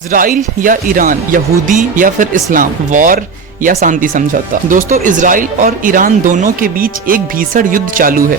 Israel या Iran, यहूदी या फिर इस्लाम, वॉर या शांति समझौता। दोस्तों, इजराइल और ईरान दोनों के बीच एक भीषण युद्ध चालू है।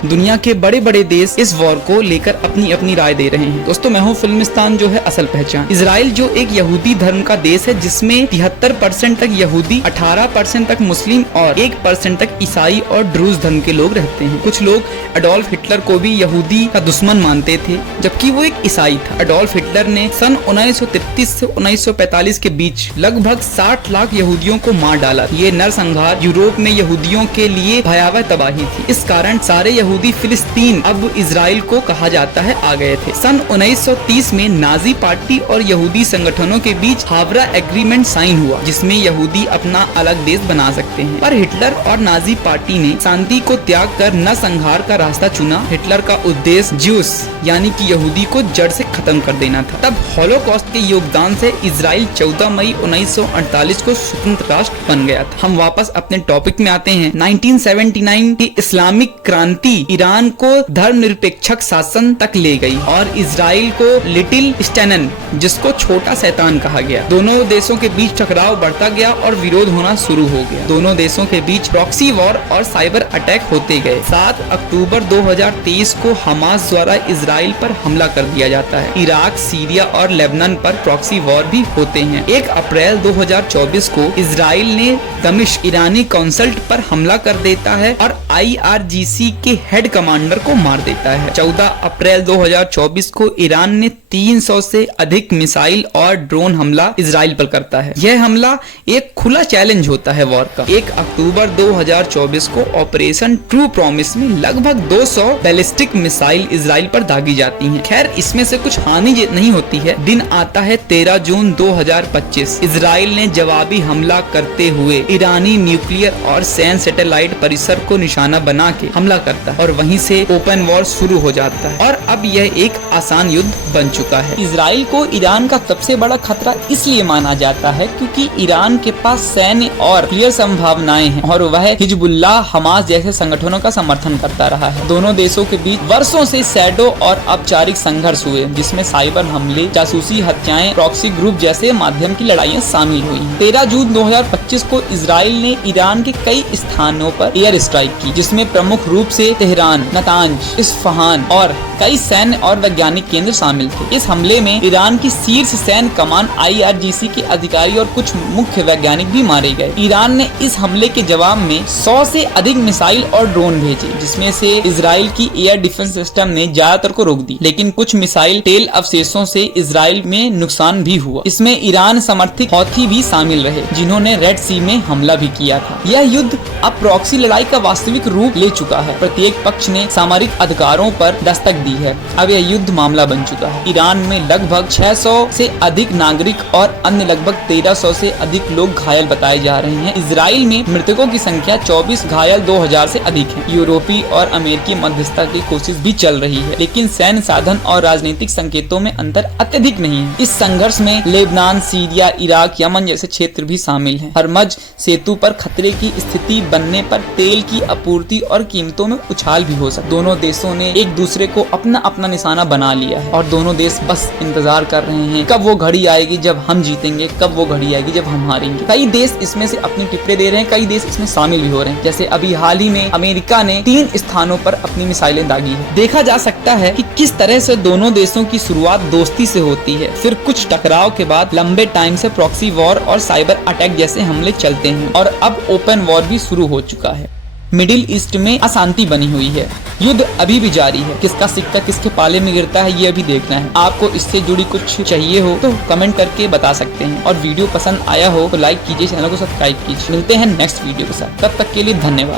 दुनिया के बड़े बड़े देश इस वॉर को लेकर अपनी अपनी राय दे रहे हैं। दोस्तों, मैं हूं फिल्मिस्तान, जो है असल पहचान। इजराइल जो एक यहूदी धर्म का देश है, जिसमें 73% तक यहूदी, 18% तक मुस्लिम और 1% तक ईसाई और ड्रूज धर्म के लोग रहते हैं। कुछ लोग एडोल्फ हिटलर को भी यहूदी का दुश्मन मानते थे, जबकि वो एक ईसाई था। एडोल्फ हिटलर ने सन 1933 से 1945 के बीच लगभग 60 लाख यहूदियों को मार डाला। ये नरसंहार यूरोप में यहूदियों के लिए भयावह तबाही थी। इस कारण सारे यहूदी फिलिस्तीन, अब इजराइल को कहा जाता है, आ गए थे। सन 1930 में नाजी पार्टी और यहूदी संगठनों के बीच हावरा एग्रीमेंट साइन हुआ, जिसमें यहूदी अपना अलग देश बना सकते हैं। पर हिटलर और नाजी पार्टी ने शांति को त्याग कर नरसंहार का रास्ता चुना। हिटलर का उद्देश्य ज्यूस यानी कि यहूदी को जड़ से खत्म कर देना था। तब हॉलोकॉस्ट के योगदान से इजराइल 14 मई 1948 को स्वतंत्र राष्ट्र बन गया था। हम वापस अपने टॉपिक में आते हैं। 1979 की इस्लामिक क्रांति ईरान को धर्मनिरपेक्षक शासन तक ले गई और इजराइल को लिटिल स्टैनन, जिसको छोटा शैतान कहा गया। दोनों देशों के बीच टकराव बढ़ता गया और विरोध होना शुरू हो गया। दोनों देशों के बीच प्रॉक्सी वॉर और साइबर अटैक होते गए। 7 अक्टूबर 2023 को हमास द्वारा इजराइल पर हमला कर दिया जाता है। इराक, सीरिया और लेबनान पर प्रॉक्सी वॉर भी होते हैं। 1 अप्रैल 2024 को इजराइल ने दमिश्क ईरानी कॉन्सल्ट पर हमला कर देता है और IRGC के हेड कमांडर को मार देता है। 14 अप्रैल 2024 को ईरान ने 300 से अधिक मिसाइल और ड्रोन हमला इजराइल पर करता है। यह हमला एक खुला चैलेंज होता है वॉर का। 1 अक्टूबर 2024 को ऑपरेशन ट्रू प्रॉमिस में लगभग 200 बैलिस्टिक मिसाइल इजराइल पर दागी जाती हैं। खैर, इसमें से कुछ हानि नहीं होती है। दिन आता है 13 जून 2025। इजराइल ने जवाबी हमला करते हुए ईरानी न्यूक्लियर और सैन्य सैटेलाइट परिसर को निशाना बना के हमला करता है और वहीं से ओपन वॉर शुरू हो जाता है और अब यह एक आसान युद्ध बन चुका है। इजराइल को ईरान का सबसे बड़ा खतरा इसलिए माना जाता है क्योंकि ईरान के पास सैन्य और क्लियर संभावनाएं हैं और वह हिजबुल्लाह, हमास जैसे संगठनों का समर्थन करता रहा है। दोनों देशों के बीच वर्षों से शैडो और औपचारिक संघर्ष हुए, जिसमें साइबर हमले, जासूसी हत्याएं, प्रॉक्सी ग्रुप जैसे माध्यम की लड़ाइयां शामिल हुई। 13 जून 2025 को इजराइल ने ईरान के कई स्थानों पर एयर स्ट्राइक की, जिसमें प्रमुख रूप से तेहरान, नतांज, इस्फहान और कई सैन्य और वैज्ञानिक केंद्र शामिल थे। इस हमले में ईरान की शीर्ष सैन्य कमान, IRGC के अधिकारी और कुछ मुख्य वैज्ञानिक भी मारे गए। ईरान ने इस हमले के जवाब में 100 से अधिक मिसाइल और ड्रोन भेजे, जिसमें से इजराइल की एयर डिफेंस सिस्टम ने ज्यादातर को रोक दी, लेकिन कुछ मिसाइल टेल अवशेषों से इजराइल में नुकसान भी हुआ। इसमें ईरान समर्थित हौथी भी शामिल रहे, जिन्होंने रेड सी में हमला भी किया था। यह युद्ध अब प्रॉक्सी लड़ाई का वास्तविक रूप ले चुका है। प्रत्येक पक्ष ने सामरिक अधिकारों पर दस्तक दी है। अब यह युद्ध मामला बन चुका है। ईरान में लगभग 600 से अधिक नागरिक और अन्य लगभग 1300 से अधिक लोग घायल बताए जा रहे हैं। इजराइल में मृतकों की संख्या 24, घायल 2000 से अधिक है। यूरोपीय और अमेरिकी मध्यस्थता की कोशिश भी चल रही है, लेकिन सैन्य साधन और राजनीतिक संकेतों में अंतर अत्यधिक नहीं है। इस संघर्ष में लेबनान, सीरिया, इराक, यमन जैसे क्षेत्र भी शामिल हैं। हरमज सेतु पर खतरे की स्थिति बनने पर तेल की आपूर्ति और कीमतों में उछाल भी हो सकता है। दोनों देशों ने एक दूसरे को अपना अपना निशाना बना लिया है और दोनों देश बस इंतजार कर रहे हैं कब वो घड़ी आएगी जब हम जीतेंगे, कब वो घड़ी आएगी जब हम हारेंगे। कई देश इसमें से अपनी टिप्पणी दे रहे हैं, कई देश इसमें शामिल भी हो रहे हैं। जैसे अभी हाल ही में अमेरिका ने 3 स्थानों पर अपनी मिसाइलें दागी है। देखा जा सकता है कि किस तरह से दोनों देशों की शुरुआत दोस्ती से होती है, फिर कुछ टकराव के बाद लंबे टाइम से प्रॉक्सी वॉर और साइबर अटैक जैसे हमले चलते हैं और अब ओपन वॉर भी शुरू हो चुका है। मिडिल ईस्ट में अशांति बनी हुई है। युद्ध अभी भी जारी है। किसका सिक्का किसके पाले में गिरता है, ये अभी देखना है। आपको इससे जुड़ी कुछ चाहिए हो तो कमेंट करके बता सकते हैं और वीडियो पसंद आया हो तो लाइक कीजिए, चैनल को सब्सक्राइब कीजिए। मिलते हैं नेक्स्ट वीडियो के साथ, तब तक के लिए धन्यवाद।